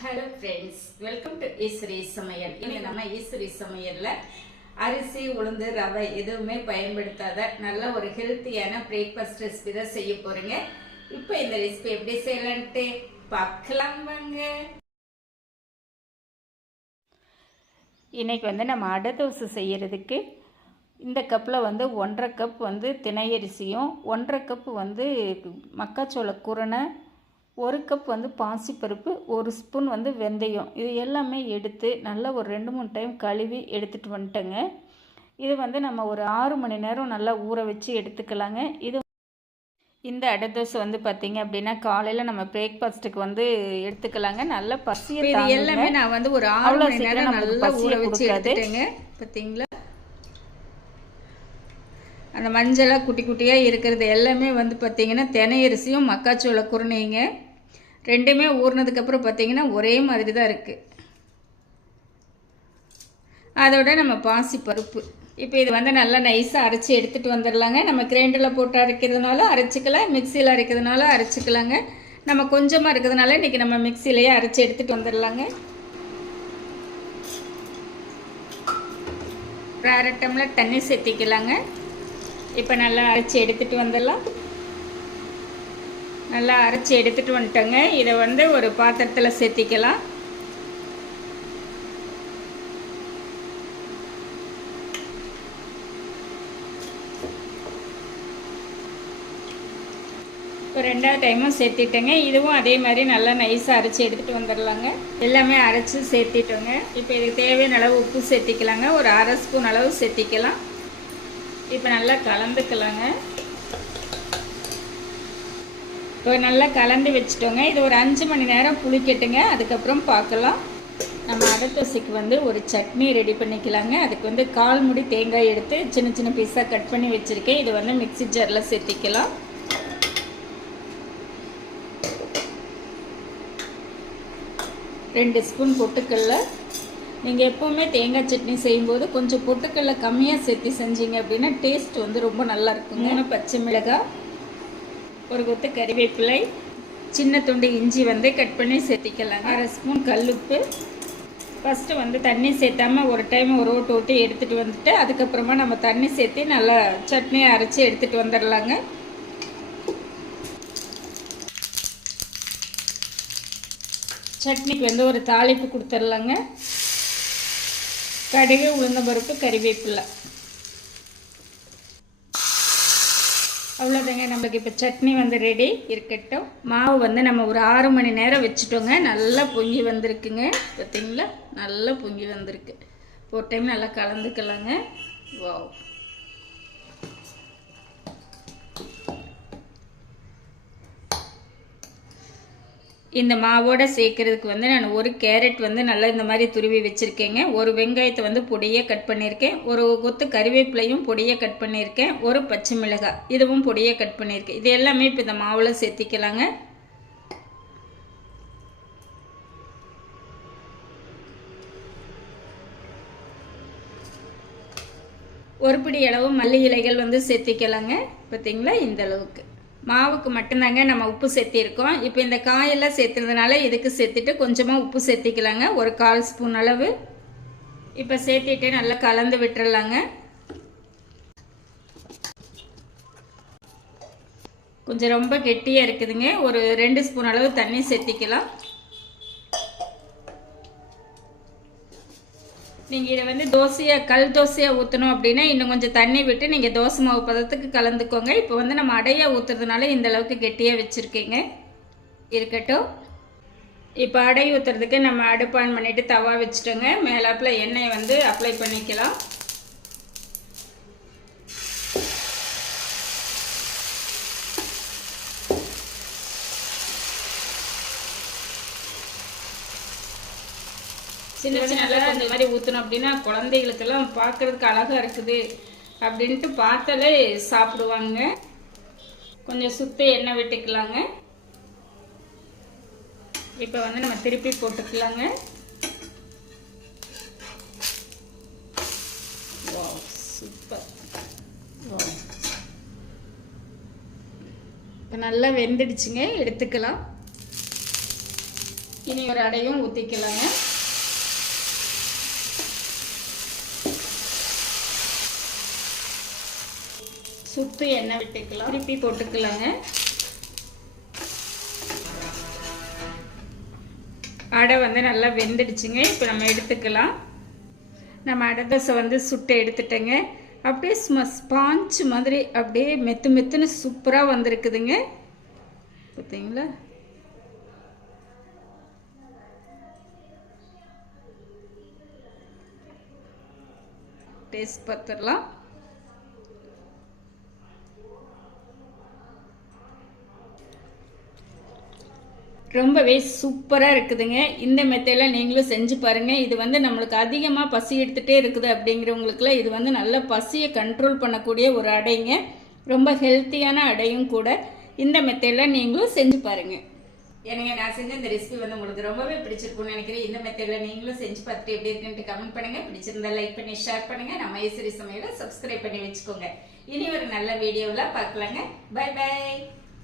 Hello friends welcome to Eswari சமையல் இன்னைக்கு நம்ம ஈஸ்வரி சமையல்ல அரிசி உளுந்து ரவை எதுவுமே பயன்படுத்தாத நல்ல ஒரு ஹெல்த்தியான பிரேக்ஃபாஸ்ட் ரெசிபி தான் செய்ய போறீங்க. இப்போ இந்த ரெசிபி எப்படி செய்யலான்ட்டு பார்க்கலாம் வாங்க. இன்னைக்கு வந்து நம்ம அடை தோசை செய்யறதுக்கு இந்த கப்பில் வந்து ஒன்றரை கப் வந்து திணையரிசியும் ஒன்றரை கப் வந்து மக்காச்சோள குருணை ஒரு கப் வந்து பாசிப்பருப்பு ஒரு ஸ்பூன் வந்து வெந்தயம். இது எல்லாமே எடுத்து நல்லா ஒரு ரெண்டு மூணு டைம் கழுவி எடுத்துகிட்டு வந்துட்டேங்க. இது வந்து நம்ம ஒரு ஆறு மணி நேரம் நல்லா ஊற வச்சு எடுத்துக்கலாங்க. இது இந்த அடை தோசை வந்து பார்த்தீங்க அப்படின்னா காலையில் நம்ம பிரேக்ஃபாஸ்ட்டுக்கு வந்து எடுத்துக்கலாங்க. நல்ல பசியை இது தாங்குங்க. எல்லாமே நான் வந்து ஒரு ஆறு மணி நேரம் நல்லா பசியை ஊற வச்சு. எடுத்துட்டேங்க. பார்த்தீங்களா அந்த மஞ்சளாக குட்டி குட்டியாக இருக்கிறது எல்லாமே வந்து பார்த்தீங்கன்னா தினை அரிசியும் மக்காச்சோள குருணைங்க. ரெண்டுமே ஊறினதுக்கப்புறம் பார்த்தீங்கன்னா ஒரே மாதிரி தான் இருக்குது அதோட நம்ம பாசி பருப்பு. இப்போ இது வந்து நல்லா நைஸாக அரைச்சி எடுத்துகிட்டு வந்துடலாங்க நம்ம கிரைண்டரில் போட்டு அரைக்கிறதுனாலும் அரைச்சிக்கலாம் மிக்சியில் அரைக்கிறதுனாலும் அரைச்சிக்கலாங்க. நம்ம கொஞ்சமாக இருக்கிறதுனால இன்றைக்கி நம்ம மிக்சியிலேயே அரைச்சி எடுத்துகிட்டு வந்துடலாங்க ஒரு அரை டம்ளர் தண்ணி சேர்த்திக்கலாங்க. இப்போ நல்லா அரைச்சி எடுத்துகிட்டு வந்துடலாம் நல்லா அரைச்சி எடுத்துகிட்டு வந்துட்டோங்க. இதை வந்து ஒரு பாத்திரத்தில் சேர்த்திக்கலாம். இப்போ ரெண்டாவது டைமும் சேர்த்திட்டேங்க. இதுவும் அதே மாதிரி நல்லா நைஸாக அரைச்சி எடுத்துகிட்டு வந்துடலாங்க. எல்லாமே அரைச்சி சேர்த்திட்டோங்க. இப்போ இதுக்கு தேவையான அளவு உப்பு சேர்த்திக்கலாங்க. ஒரு அரை ஸ்பூன் அளவு சேர்த்திக்கலாம். இப்போ நல்லா கலந்துக்கலாங்க. இப்போ நல்லா கலந்து வச்சுட்டோங்க. இது ஒரு அஞ்சு மணி நேரம் புளிக்கட்டுங்க. அதுக்கப்புறம் பார்க்கலாம். நம்ம அடத்தோசைக்கு வந்து ஒரு சட்னி ரெடி பண்ணிக்கலாங்க. அதுக்கு வந்து கால் முடி தேங்காய் எடுத்து சின்ன சின்ன பீஸாக கட் பண்ணி வச்சுருக்கேன். இது வந்து மிக்ஸி ஜாரில் சேர்த்திக்கலாம். ரெண்டு ஸ்பூன் பொட்டுக்கடல நீங்கள் எப்போவுமே தேங்காய் சட்னி செய்யும்போது கொஞ்சம் பொட்டுக்கடல கம்மியாக சேர்த்து செஞ்சீங்க அப்படின்னா டேஸ்ட் வந்து ரொம்ப நல்லா இருக்கும் மூணு பச்சை மிளகாய் ஒரு கொத்து கறிவேப்பிலை சின்ன துண்டு இஞ்சி வந்து கட் பண்ணி சேர்த்திக்கலாம். அரை ஸ்பூன் கல்லுப்பு. ஃபஸ்ட்டு வந்து தண்ணி சேர்த்தாம ஒரு டைம் ஒரு ஓட்டு ஓட்டி எடுத்துகிட்டு வந்துட்டு அதுக்கப்புறமா நம்ம தண்ணி சேர்த்து நல்லா சட்னியை அரைச்சி எடுத்துகிட்டு வந்துடலாங்க. சட்னிக்கு வந்து ஒரு தாளிப்பு கொடுத்துர்லாங்க கடுகு உளுந்தம்பருப்பு கறிவேப்பிலை. அவ்வளோதாங்க நம்மளுக்கு இப்போ சட்னி வந்து ரெடி இருக்கட்டும். மாவு வந்து நம்ம ஒரு ஆறு மணி நேரம் வச்சுட்டோங்க. நல்லா பொங்கி வந்திருக்குங்க. பார்த்தீங்களா நல்லா பொங்கி வந்திருக்கு. ஒரு டைம் நல்லா கலந்துக்கலாங்க. வாவ் இந்த மாவோட சேர்க்கறதுக்கு வந்து நான் ஒரு கேரட் வந்து நல்லா இந்த மாதிரி துருவி வச்சுருக்கேங்க. ஒரு வெங்காயத்தை வந்து பொடியாக கட் பண்ணியிருக்கேன் ஒரு கொத்து கருவேப்பிலையும் பொடியாக கட் பண்ணியிருக்கேன் ஒரு பச்சை மிளகாய் இதுவும் பொடியாக கட் பண்ணியிருக்கேன் இது எல்லாமே இப்போ இந்த மாவில் சேர்த்திக்கலாங்க. ஒரு பிடி அளவு மல்லி இலைகள் வந்து சேர்த்திக்கலாங்க. பார்த்தீங்களா இந்த அளவுக்கு. மாவுக்கு மட்டும்தாங்க நம்ம உப்பு சேர்த்திருக்கோம். இப்போ இந்த காயெல்லாம் சேர்த்துறதுனால இதுக்கு சேர்த்துட்டு கொஞ்சமாக உப்பு சேர்த்திக்கலாங்க. ஒரு கால் ஸ்பூன் அளவு. இப்போ சேர்த்திட்டு நல்லா கலந்து விட்டுறலாங்க. கொஞ்சம் ரொம்ப கெட்டியாக இருக்குதுங்க. ஒரு ரெண்டு ஸ்பூன் அளவு தண்ணி சேர்த்திக்கலாம். நீங்கள் இதை வந்து தோசையாக கல் தோசையாக ஊற்றணும் அப்படின்னா இன்னும் கொஞ்சம் தண்ணி விட்டு நீங்கள் தோசை மாவு பதத்துக்கு கலந்துக்கோங்க. இப்போ வந்து நம்ம அடையாக ஊற்றுறதுனால இந்த அளவுக்கு கெட்டியாக வச்சுருக்கீங்க. இருக்கட்டும். இப்போ அடை ஊற்றுறதுக்கு நம்ம அடுப்பு ஆன் பண்ணிவிட்டு தவா வச்சுட்டோங்க. மேலாப்பில் எண்ணெயை வந்து அப்ளை பண்ணிக்கலாம். சின்ன சின்ன அந்த மாதிரி ஊற்றணும் அப்படின்னா குழந்தைகளுக்கெல்லாம் பார்க்கறதுக்கு அழகாக இருக்குது அப்படின்ட்டு பார்த்தாலே சாப்பிடுவாங்க. கொஞ்சம் சுத்த எண்ணெய் விட்டுக்கலாங்க. இப்போ வந்து நம்ம திருப்பி போட்டுக்கலாங்க. சூப்பர். இப்போ நல்லா வெந்துடுச்சுங்க எடுத்துக்கலாம். இனி ஒரு அடையும் ஊற்றிக்கலாங்க சுத்து எண்ணெய் விட்டுக்கலாம். திருப்பி போட்டுக்கலாங்க. அடை வந்து நல்லா வெந்துடுச்சுங்க. இப்போ நம்ம எடுத்துக்கலாம். நம்ம அடை தோசை வந்து சுட்டு எடுத்துட்டேங்க. அப்படியே சும்மா ஸ்பாஞ்ச் மாதிரி அப்படியே மெத்து மெத்துன்னு சூப்பராக வந்திருக்குதுங்க. பார்த்தீங்களா? டேஸ்ட் பார்த்துடலாம். ரொம்பவே சூப்பராக இருக்குதுங்க. இந்த மெத்தையெல்லாம் நீங்களும் செஞ்சு பாருங்கள் இது வந்து நம்மளுக்கு அதிகமாக பசி எடுத்துகிட்டே இருக்குது அப்படிங்கிறவங்களுக்குலாம் இது வந்து நல்ல பசியை கண்ட்ரோல் பண்ணக்கூடிய ஒரு அடைங்க. ரொம்ப ஹெல்த்தியான அடையும் கூட. இந்த மெத்தையெல்லாம் நீங்களும் செஞ்சு பாருங்கள் எனக்கு நான் செஞ்ச இந்த ரெசிபி வந்து உங்களுக்கு ரொம்பவே பிடிச்சிருக்கும்னு நினைக்கிறேன். இந்த மெத்தடில் நீங்களும் செஞ்சு பார்த்துட்டு எப்படி இருக்குன்ட்டு கமெண்ட் பண்ணுங்கள் பிடிச்சிருந்தா லைக் பண்ணி ஷேர் பண்ணுங்கள் நம்ம ஐஸ்வரி சமையலை சப்ஸ்கிரைப் பண்ணி வச்சுக்கோங்க. இனி ஒரு நல்ல வீடியோவில் பார்க்கலாங்க. By by